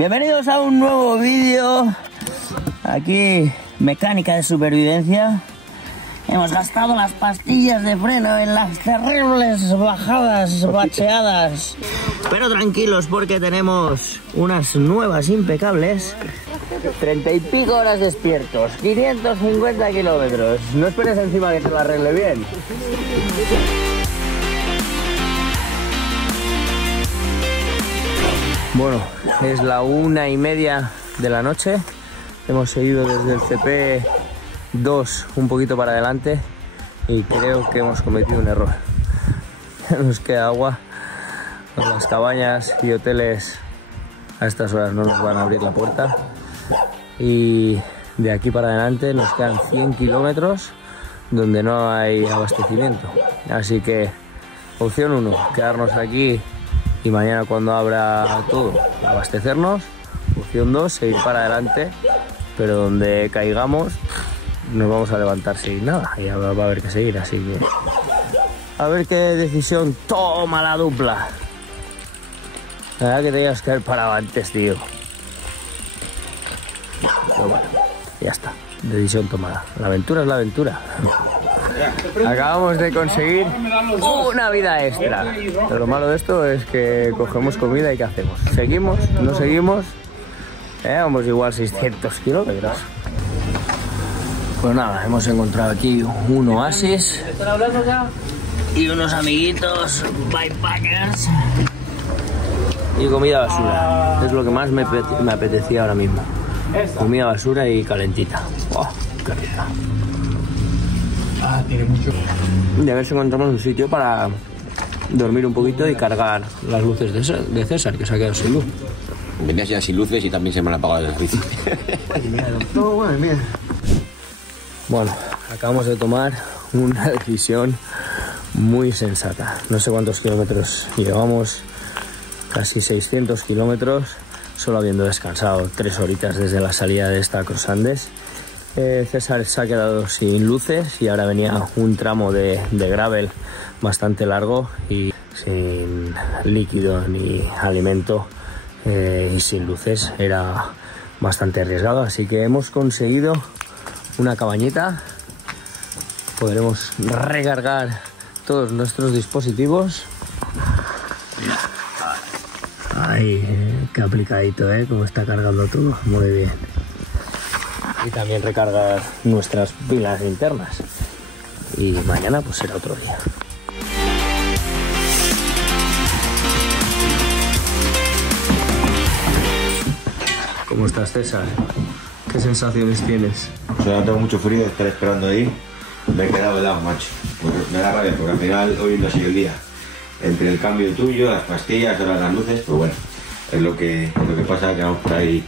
Bienvenidos a un nuevo vídeo. Aquí, mecánica de supervivencia. Hemos gastado las pastillas de freno en las terribles bajadas, bacheadas. Pero tranquilos porque tenemos unas nuevas impecables. 30 y pico horas despiertos, 550 kilómetros. No esperes encima que te lo arregle bien. Bueno, es la 1:30 de la noche. Hemos seguido desde el CP2 un poquito para adelante y creo que hemos cometido un error. Nos queda agua. Las cabañas y hoteles a estas horas no nos van a abrir la puerta. Y de aquí para adelante nos quedan 100 kilómetros donde no hay abastecimiento. Así que opción 1, quedarnos aquí y mañana cuando abra todo, abastecernos. Opción 2, seguir para adelante, pero donde caigamos nos vamos a levantar sin nada y va a haber que seguir, así que a ver qué decisión toma la dupla. La verdad que tenías que haber parado antes, tío. Pero bueno, ya está, decisión tomada. La aventura es la aventura. Acabamos de conseguir una vida extra. Pero lo malo de esto es que cogemos comida y ¿qué hacemos? ¿Seguimos? ¿No seguimos? Vamos igual 600 kilómetros. Pues nada, hemos encontrado aquí un oasis y unos amiguitos bikepackers y comida basura. Es lo que más me apetecía ahora mismo. Comida basura y calentita. ¡Oh, qué rica! Tiene mucho. Y a ver si encontramos un sitio para dormir un poquito y cargar las luces de César, que se ha quedado sin luz. Venías ya sin luces y también se me han apagado las bici. Bueno, acabamos de tomar una decisión muy sensata. No sé cuántos kilómetros llevamos, casi 600 kilómetros, solo habiendo descansado 3 horitas desde la salida de esta Cross Andes. César se ha quedado sin luces y ahora venía un tramo de gravel bastante largo y sin líquido ni alimento y sin luces era bastante arriesgado, así que hemos conseguido una cabañita. Podremos recargar todos nuestros dispositivos. Ay, qué aplicadito, cómo está cargando todo, muy bien. Y también recargar nuestras pilas internas. Y mañana pues será otro día. ¿Cómo estás, César? ¿Qué sensaciones tienes? O sea, tengo mucho frío de estar esperando ahí. Me he quedado helado, macho. Me da rabia porque al final hoy no ha sido el día. Entre el cambio tuyo, las pastillas, ahora las luces, pues bueno, es lo que pasa, que vamos por ahí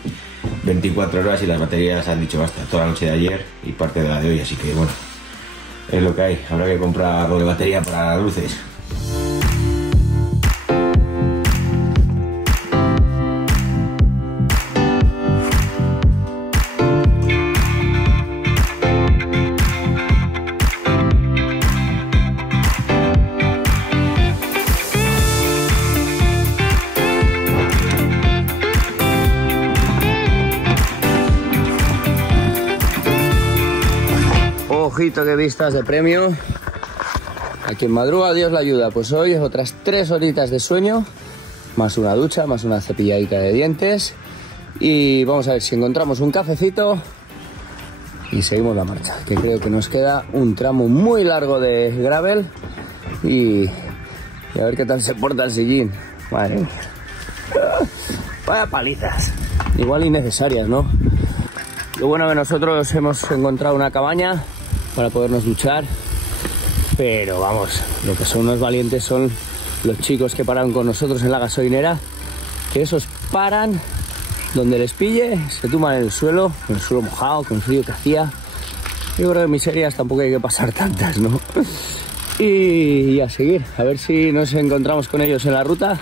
24 horas y las baterías han dicho basta, toda la noche de ayer y parte de la de hoy, así que bueno, es lo que hay, habrá que comprar algo de batería para las luces. Ojito, que vistas de premio. A quien madruga, Dios la ayuda. Pues hoy es otras 3 horitas de sueño, más una ducha, más una cepilladita de dientes. Y vamos a ver si encontramos un cafecito y seguimos la marcha, que creo que nos queda un tramo muy largo de gravel. Y a ver qué tal se porta el sillín. Madre mía. Vaya palizas. Igual innecesarias, ¿no? Lo bueno que nosotros hemos encontrado una cabaña para podernos duchar, pero vamos, lo que son unos valientes son los chicos que paran con nosotros en la gasolinera, que esos paran donde les pille, se tumban en el suelo mojado, con el frío que hacía. Yo creo que miserias tampoco hay que pasar tantas, ¿no? Y a seguir, a ver si nos encontramos con ellos en la ruta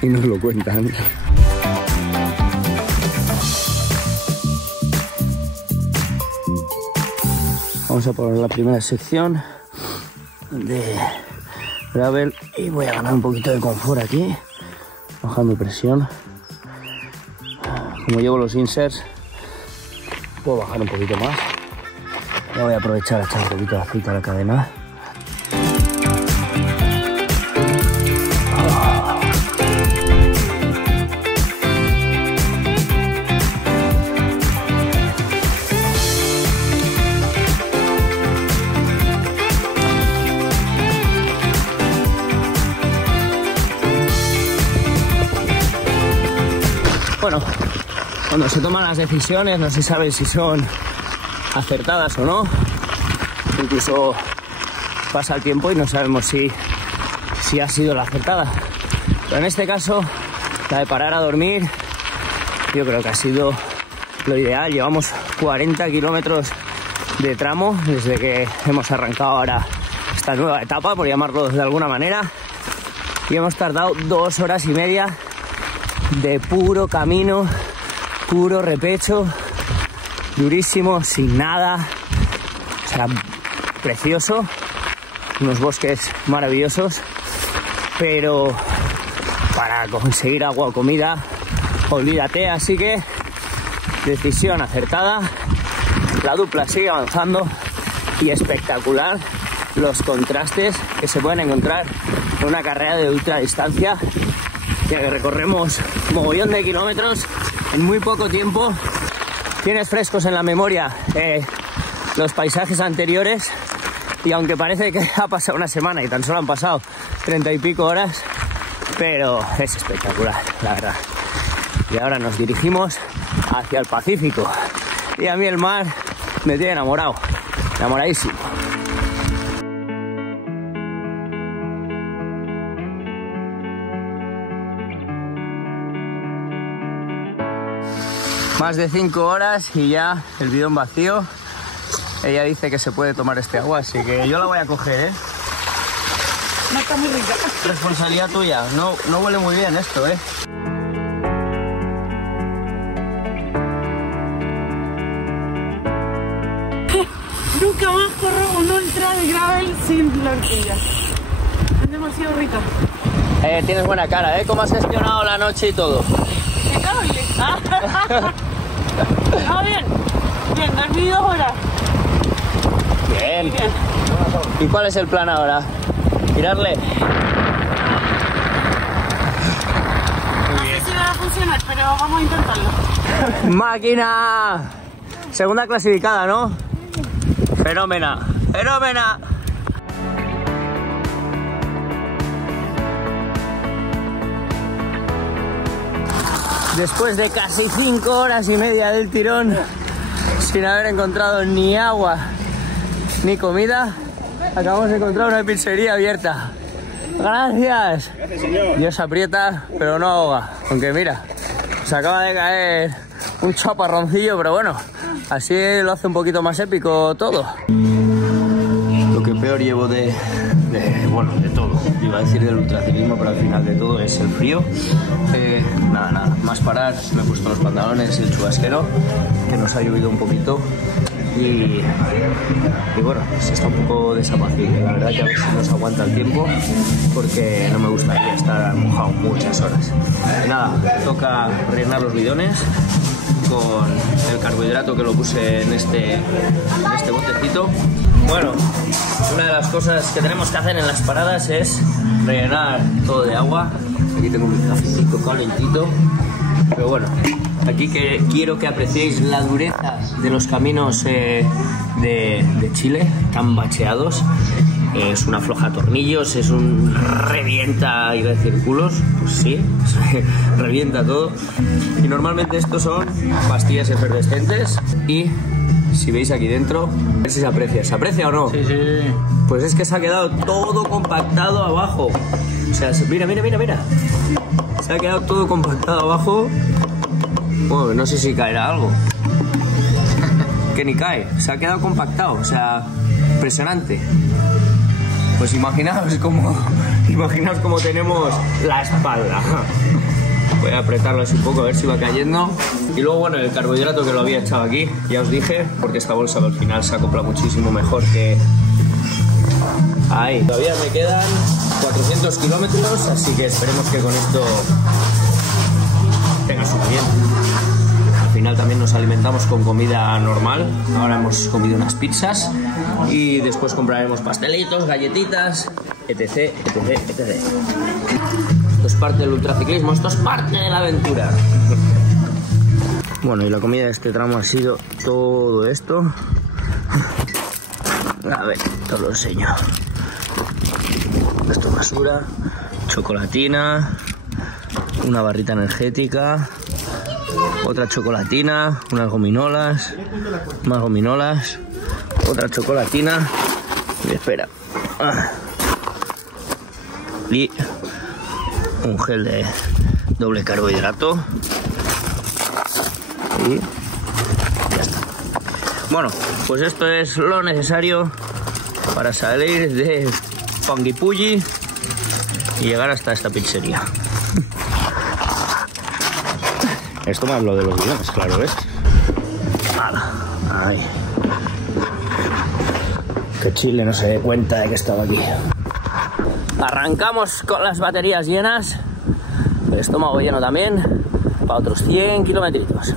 y nos lo cuentan. Vamos a poner la primera sección de gravel y voy a ganar un poquito de confort aquí, bajando presión. como llevo los inserts, puedo bajar un poquito más. Ya voy a aprovechar a echar un poquito de aceite a la cadena. Bueno, cuando se toman las decisiones no se sabe si son acertadas o no. Incluso pasa el tiempo y no sabemos si ha sido la acertada. Pero en este caso, la de parar a dormir, yo creo que ha sido lo ideal. Llevamos 40 kilómetros de tramo desde que hemos arrancado ahora esta nueva etapa, por llamarlo de alguna manera. Y hemos tardado 2 horas y media de puro camino, puro repecho, durísimo, sin nada, o sea, precioso, unos bosques maravillosos, pero para conseguir agua o comida, olvídate. Así que decisión acertada, la dupla sigue avanzando y espectacular los contrastes que se pueden encontrar en una carrera de ultradistancia, que recorremos mogollón de kilómetros en muy poco tiempo. Tienes frescos en la memoria los paisajes anteriores, y aunque parece que ha pasado una semana y tan solo han pasado 30 y pico horas, pero es espectacular, la verdad. Y ahora nos dirigimos hacia el Pacífico, y a mí el mar me tiene enamorado, enamoradísimo. Más de 5 horas y ya el bidón vacío. Ella dice que se puede tomar este agua, así que yo la voy a coger, ¿eh? No está muy rica. Responsabilidad tuya. No huele muy bien esto, ¿eh? Nunca más corro un ultra de gravel sin la horquilla. Es demasiado rica. Tienes buena cara, ¿eh? ¿Cómo has gestionado la noche y todo? ¿Qué cable? Ah, bien. Bien, dormí 2 horas. Bien. Bien. ¿Y cuál es el plan ahora? ¿Tirarle? No sé si va a funcionar, pero vamos a intentarlo. ¡Máquina! Segunda clasificada, ¿no? Fenómena. ¡Fenómena! Después de casi 5 horas y media del tirón, sin haber encontrado ni agua ni comida, acabamos de encontrar una pizzería abierta. ¡Gracias! Gracias, señor. Dios aprieta, pero no ahoga. Aunque mira, se acaba de caer un chaparroncillo, pero bueno, así lo hace un poquito más épico todo. Lo que peor llevo de todo, iba a decir del ultraciclismo, pero al final de todo es el frío. Nada, más parar, me he puesto los pantalones y el chubasquero, que nos ha llovido un poquito, y bueno, se está un poco desapacible. La verdad que a ver si nos aguanta el tiempo, porque no me gustaría estar mojado muchas horas. Y nada, toca rellenar los bidones con el carbohidrato que lo puse en este botecito. Bueno, una de las cosas que tenemos que hacer en las paradas es rellenar todo de agua. Aquí tengo un cafecito calentito, pero bueno, aquí quiero que apreciéis la dureza de los caminos de Chile, tan bacheados. Es una floja tornillos, es un revienta, iba a decir culos, pues sí, revienta todo. Y normalmente estos son pastillas efervescentes, y si veis aquí dentro, a ver si se aprecia. ¿Se aprecia o no? Sí, sí. Pues es que se ha quedado todo compactado abajo. O sea, mira. Se ha quedado todo compactado abajo. Bueno, no sé si caerá algo. Que ni cae, se ha quedado compactado, o sea, impresionante. Pues imaginaos cómo tenemos la espalda. Voy a apretarlo así un poco a ver si va cayendo. Y luego, bueno, el carbohidrato que lo había echado aquí, ya os dije, porque esta bolsa al final se acopla muchísimo mejor que... Ahí. Todavía me quedan 400 kilómetros, así que esperemos que con esto tenga suficiente. final también nos alimentamos con comida normal. Ahora hemos comido unas pizzas y después compraremos pastelitos, galletitas, etc, etc, etc. Esto es parte del ultraciclismo, esto es parte de la aventura. Bueno, y la comida de este tramo ha sido todo esto. A ver, te lo enseño. Esto es basura, chocolatina, una barrita energética, otra chocolatina, unas gominolas, más gominolas, otra chocolatina y espera. Y un gel de doble carbohidrato. Y ya está. Bueno, pues esto es lo necesario para salir de Panguipulli y llegar hasta esta pizzería. Esto más lo de los guiones, claro, ¿ves? ¡Hala! ¡Ay! Que Chile no se dé cuenta de que estaba aquí. Arrancamos con las baterías llenas, el estómago lleno también, para otros 100 kilometritos.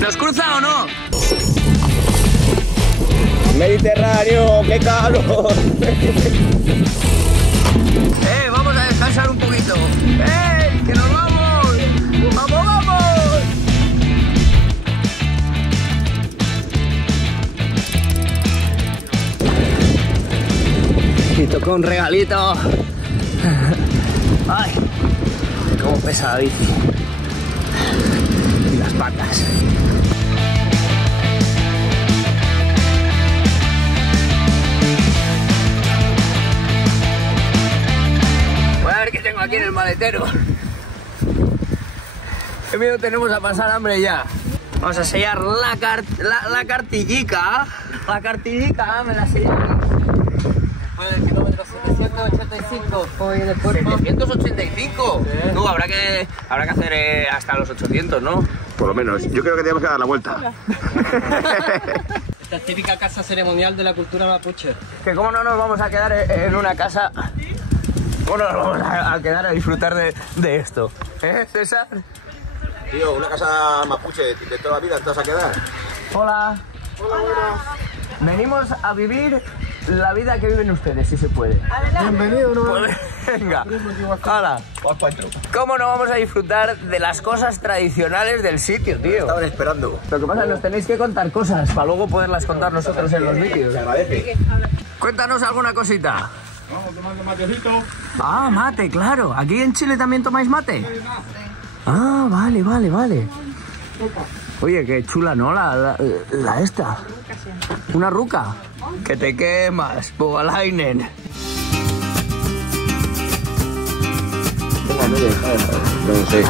¿Nos cruza o no? Mediterráneo, qué calor. Vamos a descansar un poquito. Que nos vamos. Vamos, vamos. Y tocó un regalito. Ay, cómo pesa la bici. Y las patas. Aquí en el maletero. Qué miedo tenemos a pasar hambre ya. Vamos a sellar la cartillica. La cartillica me la sello. Después del kilómetro 785. Hoy de puerto. 785. Sí. No, habrá que hacer hasta los 800, ¿no? Por lo menos. Yo creo que tenemos que dar la vuelta. Esta es típica casa ceremonial de la cultura mapuche. Que cómo no nos vamos a quedar en una casa. ¿Cómo nos vamos a quedar a disfrutar de esto? César? Tío, una casa mapuche de toda la vida, ¿te vas a quedar? Hola. Hola, buenas. Venimos a vivir la vida que viven ustedes, si se puede. Bienvenido, ¿no? Pues venga. Hola. ¿Cómo no vamos a disfrutar de las cosas tradicionales del sitio, tío? Estaban esperando. Lo que pasa es que nos tenéis que contar cosas para luego poderlas contar nosotros en los vídeos. Se agradece. Cuéntanos alguna cosita. Vamos tomando matecito. Ah, mate, claro. ¿Aquí en Chile también tomáis mate? Ah, vale, vale, vale. Oye, qué chula, ¿no? La esta. Una ruca. Que te quemas, Povalainen. No sé.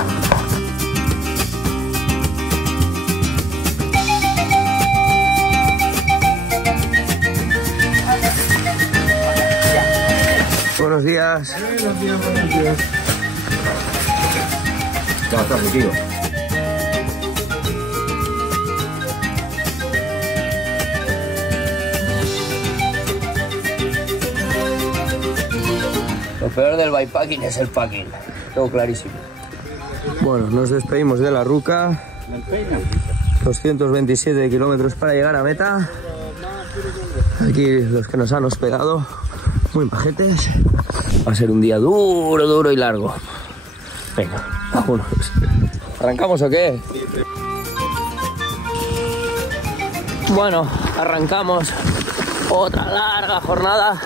Buenos días. Buenos días, buenos días. Ya está, tío. Lo peor del bikepacking es el packing. Todo clarísimo. Bueno, nos despedimos de la ruca. 227 kilómetros para llegar a meta. Aquí los que nos han hospedado, muy majetes. Va a ser un día duro, duro y largo. Venga, vámonos. ¿Arrancamos o qué? Bueno, arrancamos otra larga jornada,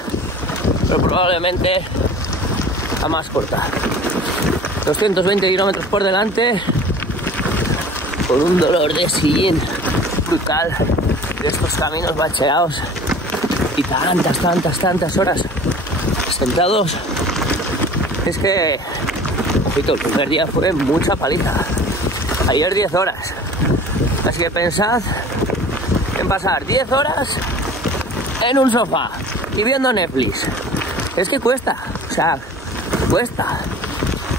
pero probablemente la más corta. 220 kilómetros por delante, con un dolor de sillín brutal de estos caminos bacheados y tantas horas sentados. Es que, ojito, el primer día fue mucha paliza. Ayer 10 horas. Así que pensad en pasar 10 horas en un sofá y viendo Netflix. Es que cuesta, o sea, cuesta.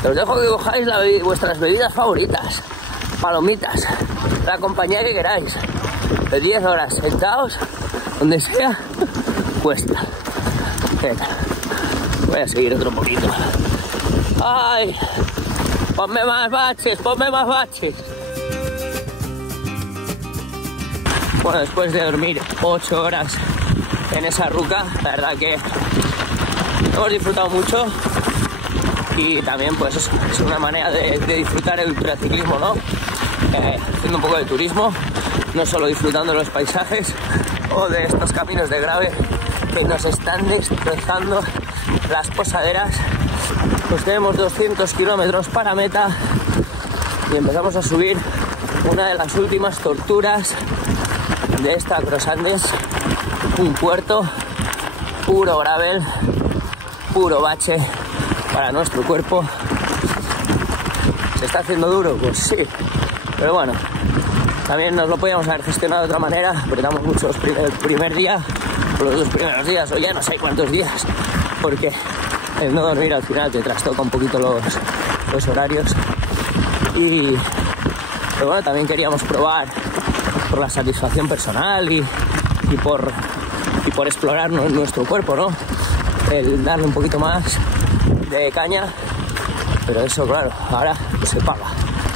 Os dejo que cojáis vuestras bebidas favoritas, palomitas, la compañía que queráis. de 10 horas sentados, donde sea, cuesta. Venga, voy a seguir otro poquito. ¡Ay! ¡Ponme más baches! ¡Ponme más baches! Bueno, después de dormir 8 horas en esa ruca, la verdad que hemos disfrutado mucho y también pues es una manera de disfrutar el ultraciclismo, ¿no? Haciendo un poco de turismo, no solo disfrutando de los paisajes o de estos caminos de grave que nos están destrozando las posaderas. Pues tenemos 200 kilómetros para meta y empezamos a subir una de las últimas torturas de esta Cross Andes, un puerto puro gravel, puro bache para nuestro cuerpo. ¿Se está haciendo duro? Pues sí, pero bueno, también nos lo podíamos haber gestionado de otra manera. Apretamos mucho el primer día, los 2 primeros días, o ya no sé cuántos días, porque el no dormir al final te trastoca un poquito los horarios. Pero bueno, también queríamos probar por la satisfacción personal y por explorar nuestro cuerpo, ¿no? El darle un poquito más de caña, pero eso, claro, ahora pues se paga.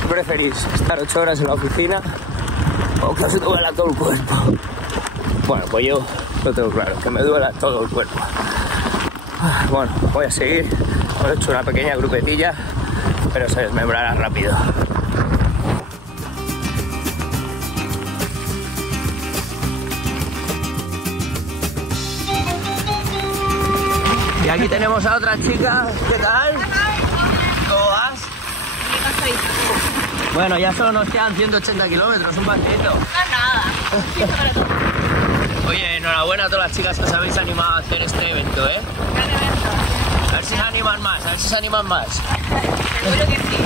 ¿Qué preferís? ¿Estar 8 horas en la oficina o que os duela todo el cuerpo? Bueno, pues yo lo tengo claro, que me duela todo el cuerpo. Bueno, voy a seguir. Hemos hecho una pequeña grupetilla, pero se desmembrará rápido. Y aquí tenemos a otra chica. ¿Qué tal? ¿Cómo vas? Bueno, ya solo nos quedan 180 kilómetros, un pasito. No es nada. Oye, enhorabuena a todas las chicas que os habéis animado a hacer este evento, ¿eh? Gran evento. A ver si se animan más, a ver si se animan más. Seguro que sí.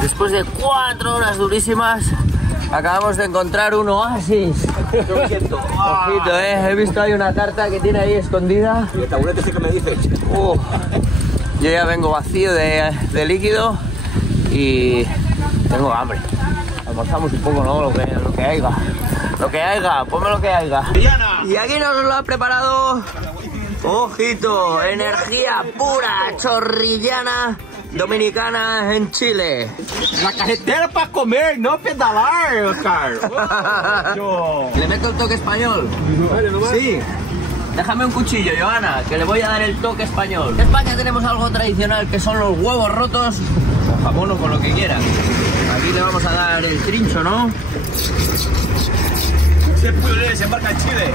Después de 4 horas durísimas, acabamos de encontrar un oasis. Ojito, he visto ahí una carta que tiene ahí escondida. ¿Y el taburete ese que me dices? Yo ya vengo vacío de líquido y tengo hambre. Almorzamos un poco, ¿no? Lo que haya. Lo que haya, ponme lo que haya. Y aquí nos lo ha preparado, ojito, energía pura, chorrillana, dominicana en Chile. La carretera para comer, no pedalar, Carlos. ¿Le meto el toque español? Sí. Déjame un cuchillo, Joana, que le voy a dar el toque español. En España tenemos algo tradicional que son los huevos rotos, con jamón o con lo que quieran. Aquí le vamos a dar el trincho, ¿no? Se embarca en Chile.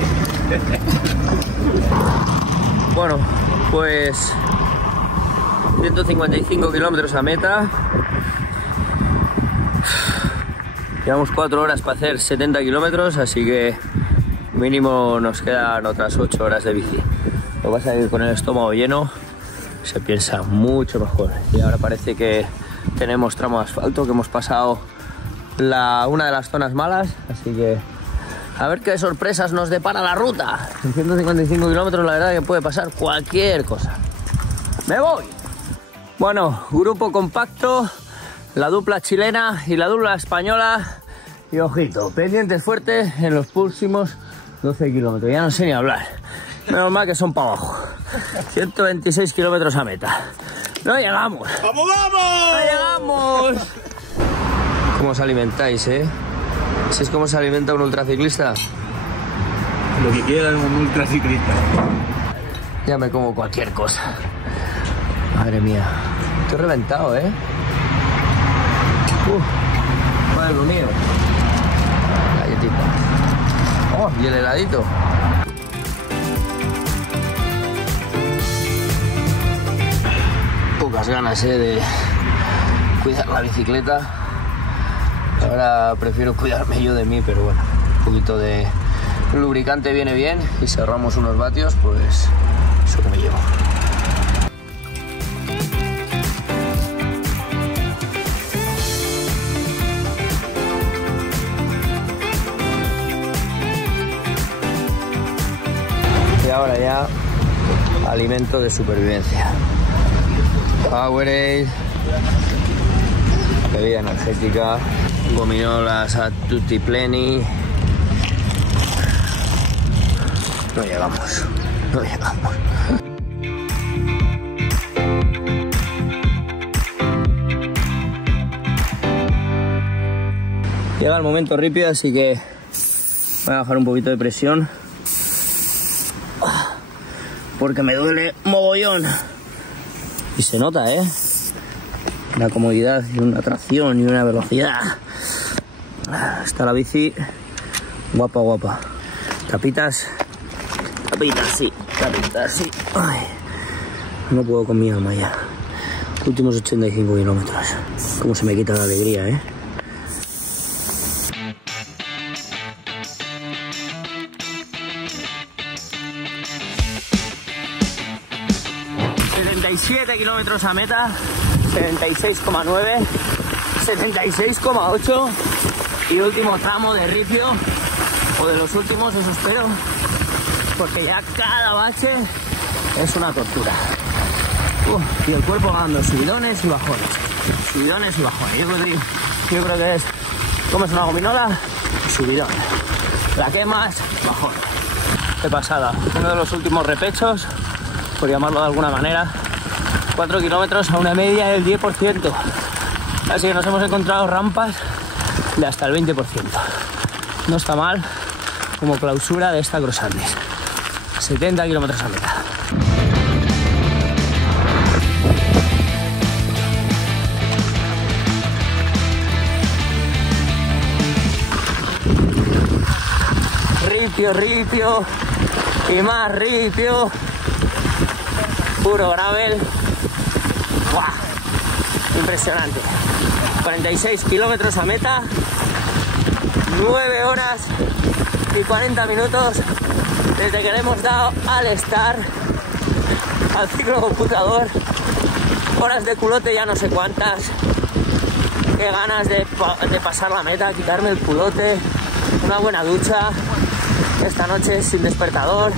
Bueno, pues 155 kilómetros a meta. Llevamos 4 horas para hacer 70 kilómetros, así que mínimo nos quedan otras 8 horas de bici. Lo vas a ir con el estómago lleno, se piensa mucho mejor. Y ahora parece que tenemos tramo de asfalto, que hemos pasado una de las zonas malas, así que a ver qué sorpresas nos depara la ruta. En 155 kilómetros la verdad que puede pasar cualquier cosa. ¡Me voy! Bueno, grupo compacto, la dupla chilena y la dupla española. Y ojito, pendientes fuertes en los próximos 12 kilómetros. Ya no sé ni hablar. Menos mal que son para abajo. 126 kilómetros a meta. ¡No llegamos! ¡Vamos, vamos! ¡No llegamos! ¿Cómo os alimentáis, eh? ¿Si es como se alimenta un ultraciclista? Lo que quiera un ultraciclista. Ya me como cualquier cosa. Madre mía. Estoy reventado, ¿eh? Madre mío. Galletita. Oh, y el heladito. Pocas ganas, de cuidar la bicicleta. Ahora prefiero cuidarme yo de mí, pero bueno, un poquito de lubricante viene bien y si ahorramos unos vatios, pues eso que me llevo. Y ahora ya alimento de supervivencia. Powerade, bebida energética, gominolas a tutti pleni. No llegamos. Llega el momento ripio, así que voy a bajar un poquito de presión porque me duele mogollón. Y se nota, una comodidad y una tracción y una velocidad. Está la bici guapa. Tapitas, sí. Ay, no puedo con mi alma ya. Últimos 85 kilómetros. Cómo se me quita la alegría, 77 kilómetros a meta, 76,9, 76,8 y último tramo de ripio, o de los últimos, eso espero, porque ya cada bache es una tortura. Y el cuerpo va dando subidones y bajones. Yo creo que es, comes una gominola, subidón. La quemas, bajón. Qué pasada. Uno de los últimos repechos, por llamarlo de alguna manera, 4 kilómetros a una media del 10%. Así que nos hemos encontrado rampas de hasta el 20%. No está mal como clausura de esta Cross Andes. 70 kilómetros a meta. Ripio y más ripio. Puro gravel. ¡Buah! Impresionante. 46 kilómetros a meta, 9 horas y 40 minutos desde que le hemos dado al start, al ciclo computador. Horas de culote ya no sé cuántas. Qué ganas de pasar la meta, quitarme el culote, una buena ducha, esta noche sin despertador.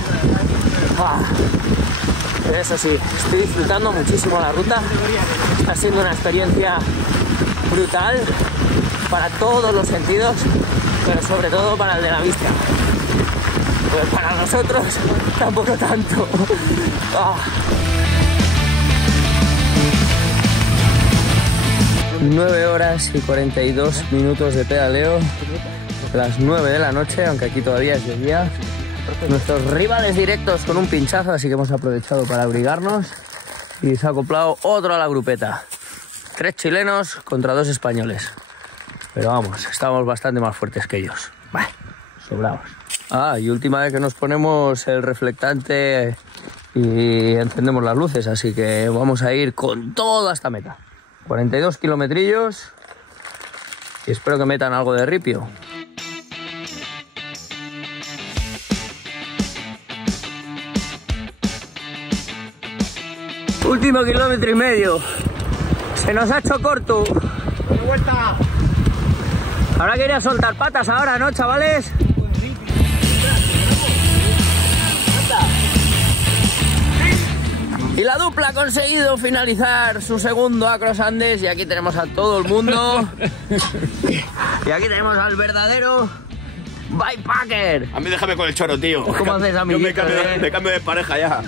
¡Buah! Pero eso sí, estoy disfrutando muchísimo la ruta. Está siendo una experiencia brutal para todos los sentidos, pero sobre todo para el de la vista. Pues para nosotros tampoco tanto. Oh. 9 horas y 42 minutos de pedaleo, las 9 de la noche, aunque aquí todavía es de día. Nuestros rivales directos con un pinchazo, así que hemos aprovechado para abrigarnos y se ha acoplado otro a la grupeta. 3 chilenos contra 2 españoles. Pero vamos, estamos bastante más fuertes que ellos. Bah, sobrados. Y última vez que nos ponemos el reflectante y encendemos las luces, así que vamos a ir con todo hasta meta. 42 kilometrillos y espero que metan algo de ripio. Último kilómetro y medio. Se nos ha hecho corto. ¡Vuelta! Habrá que ir a soltar patas ahora, ¿no, chavales? Y la dupla ha conseguido finalizar su segundo Across Andes. Y aquí tenemos a todo el mundo. Y aquí tenemos al verdadero bikepacker. A mí déjame con el choro, tío. ¿Cómo haces, amiguito? Yo me cambio de pareja ya.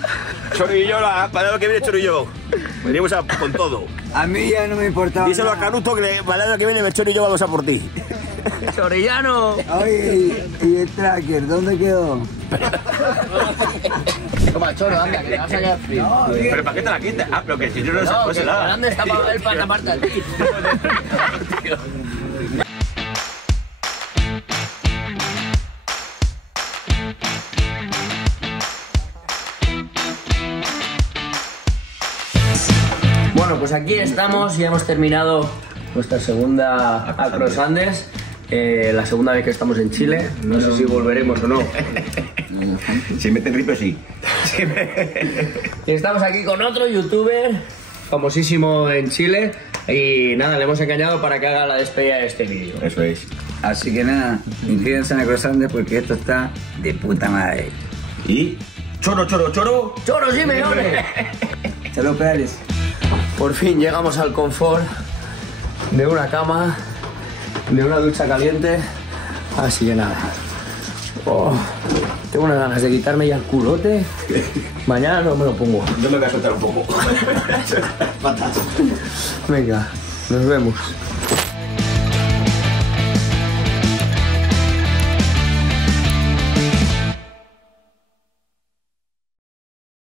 Choro y yo, para lo que viene Choro y yo. Venimos con todo. A mí ya no me importaba. Díselo a Canuto que para lo que viene Choro y yo vamos a por ti. Chorillano. Oye, ¿y el tracker dónde quedó? Toma, Choro, anda, que le vas a quedar frío. No, ¿Pero para qué te la quitas? Pero que si no se puede nada. ¿Dónde está el para taparte a ti? Bueno, pues aquí estamos y hemos terminado nuestra segunda Across Andes. La segunda vez que estamos en Chile. No sé si volveremos o no. Si meten ripio, sí. Y estamos aquí con otro youtuber famosísimo en Chile. Y nada, le hemos engañado para que haga la despedida de este vídeo. Eso es. Así que nada, inscríbanse en Across Andes porque esto está de puta madre. Y... Choro. ¡Choro, sí, mejores! Saludos, pedales. Por fin llegamos al confort de una cama, de una ducha caliente. Así que nada. Oh, tengo unas ganas de quitarme ya el culote. Mañana no me lo pongo. Yo me voy a soltar un poco. Venga, nos vemos.